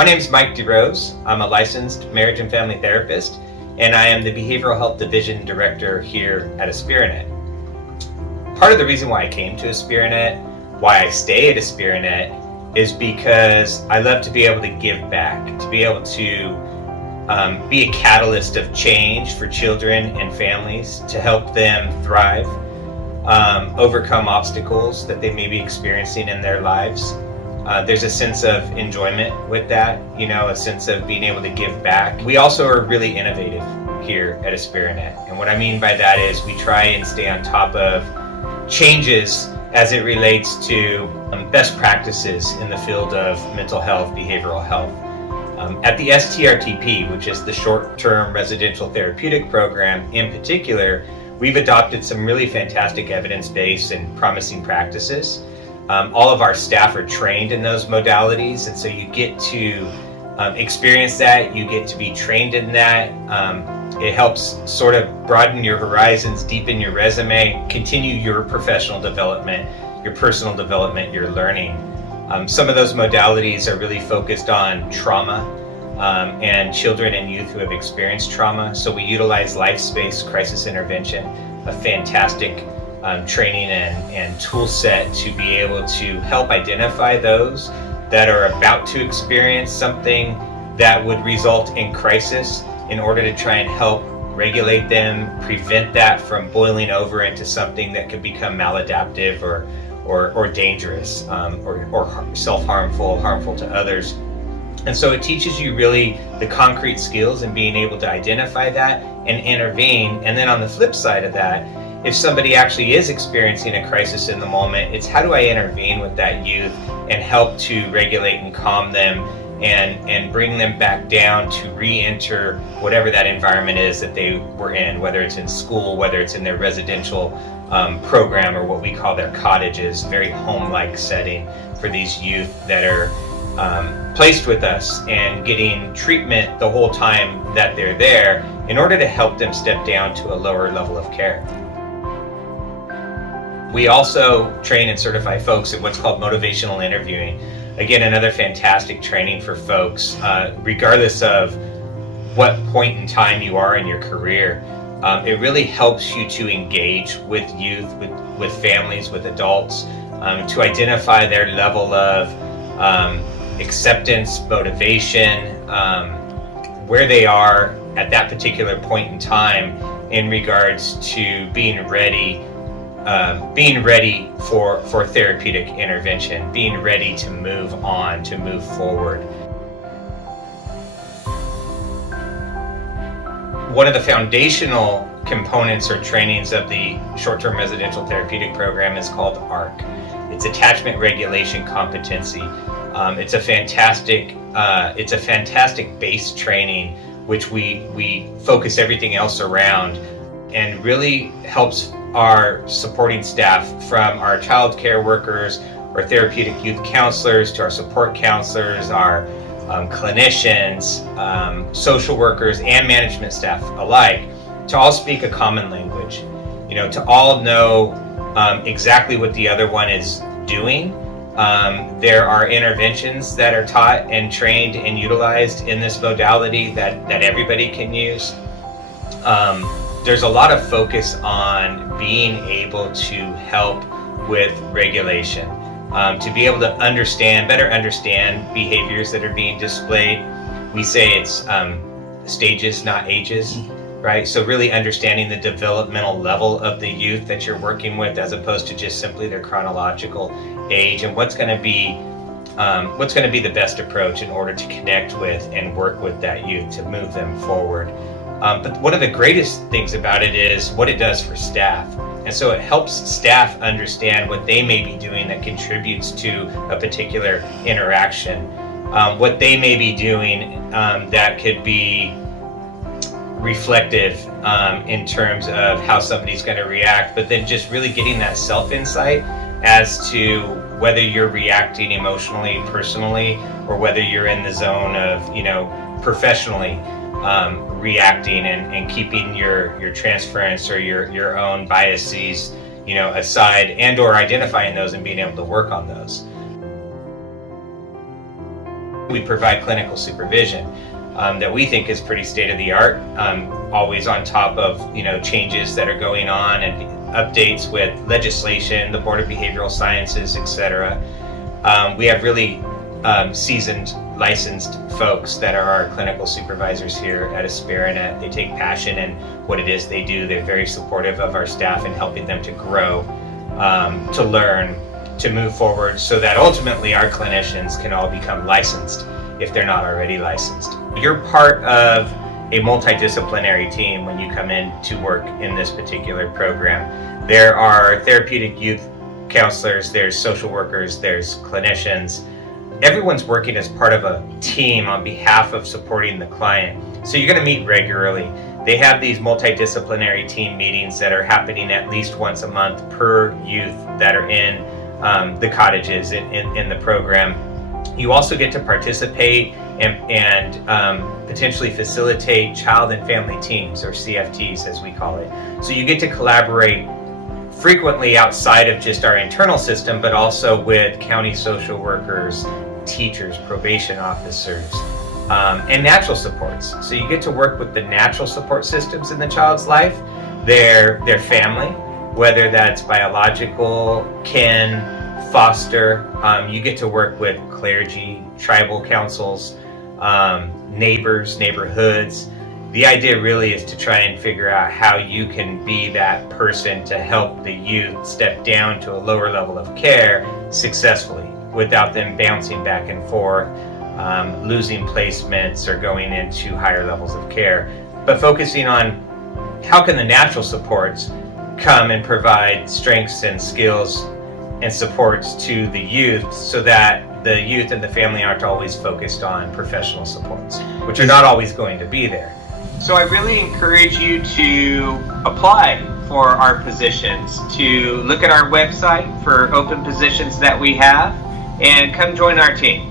My name is Mike DeRose. I'm a licensed marriage and family therapist, and I am the Behavioral Health Division Director here at Aspiranet. Part of the reason why I came to Aspiranet, why I stay at Aspiranet, is because I love to be able to give back, to be able to be a catalyst of change for children and families, to help them thrive, overcome obstacles that they may be experiencing in their lives. There's a sense of enjoyment with that, a sense of being able to give back. We also are really innovative here at Aspiranet. And what I mean by that is we try and stay on top of changes as it relates to best practices in the field of mental health, behavioral health. At the STRTP, which is the short-term residential therapeutic program in particular, we've adopted some really fantastic evidence-based and promising practices. All of our staff are trained in those modalities, and so you get to experience that, you get to be trained in that. It helps sort of broaden your horizons, deepen your resume, continue your professional development, your personal development, your learning. Some of those modalities are really focused on trauma and children and youth who have experienced trauma. So we utilize life space crisis intervention, a fantastic training and tool set to be able to help identify those that are about to experience something that would result in crisis in order to try and help regulate them, prevent that from boiling over into something that could become maladaptive or dangerous or self-harmful, harmful to others. And so it teaches you really the concrete skills in being able to identify that and intervene. And then on the flip side of that, if somebody actually is experiencing a crisis in the moment, it's how do I intervene with that youth and help to regulate and calm them and bring them back down to re-enter whatever that environment is that they were in, whether it's in school, whether it's in their residential program, or what we call their cottages, very home-like setting for these youth that are placed with us and getting treatment the whole time that they're there in order to help them step down to a lower level of care. We also train and certify folks in what's called motivational interviewing. Again, another fantastic training for folks, regardless of what point in time you are in your career. It really helps you to engage with youth, with families, with adults, to identify their level of acceptance, motivation, where they are at that particular point in time in regards to being ready for therapeutic intervention, being ready to move on, to move forward. One of the foundational components or trainings of the short-term residential therapeutic program is called ARC. It's attachment regulation competency. It's a fantastic base training which we focus everything else around, and really helps our supporting staff, from our child care workers or therapeutic youth counselors to our support counselors, our clinicians, social workers, and management staff alike, to all speak a common language, to all know exactly what the other one is doing. There are interventions that are taught and trained and utilized in this modality that everybody can use. There's a lot of focus on being able to help with regulation, to be able to better understand behaviors that are being displayed. We say it's stages, not ages, right? So really understanding the developmental level of the youth that you're working with, as opposed to just simply their chronological age, and what's going to be the best approach in order to connect with and work with that youth to move them forward. But one of the greatest things about it is what it does for staff. And so it helps staff understand what they may be doing that contributes to a particular interaction, what they may be doing that could be reflective in terms of how somebody's going to react, but then just really getting that self-insight as to whether you're reacting emotionally, personally, or whether you're in the zone of, professionally reacting and keeping your transference or your own biases, aside, and or identifying those and being able to work on those. We provide clinical supervision that we think is pretty state-of-the-art, always on top of changes that are going on and updates with legislation, the Board of Behavioral Sciences, etc. We have really seasoned, licensed folks that are our clinical supervisors here at Aspiranet. They take passion in what it is they do. They're very supportive of our staff and helping them to grow, to learn, to move forward, so that ultimately our clinicians can all become licensed if they're not already licensed. You're part of a multidisciplinary team when you come in to work in this particular program. There are therapeutic youth counselors, there's social workers, there's clinicians. Everyone's working as part of a team on behalf of supporting the client. So you're going to meet regularly. They have these multidisciplinary team meetings that are happening at least once a month per youth that are in the cottages in the program. You also get to participate and potentially facilitate child and family teams, or CFTs as we call it. So you get to collaborate frequently outside of just our internal system, but also with county social workers, teachers, probation officers, and natural supports. So you get to work with the natural support systems in the child's life, their family, whether that's biological, kin, foster. You get to work with clergy, tribal councils, neighbors, neighborhoods. The idea really is to try and figure out how you can be that person to help the youth step down to a lower level of care successfully without them bouncing back and forth, losing placements or going into higher levels of care, but focusing on how can the natural supports come and provide strengths and skills and supports to the youth, so that the youth and the family aren't always focused on professional supports, which are not always going to be there. So I really encourage you to apply for our positions, to look at our website for open positions that we have, and come join our team.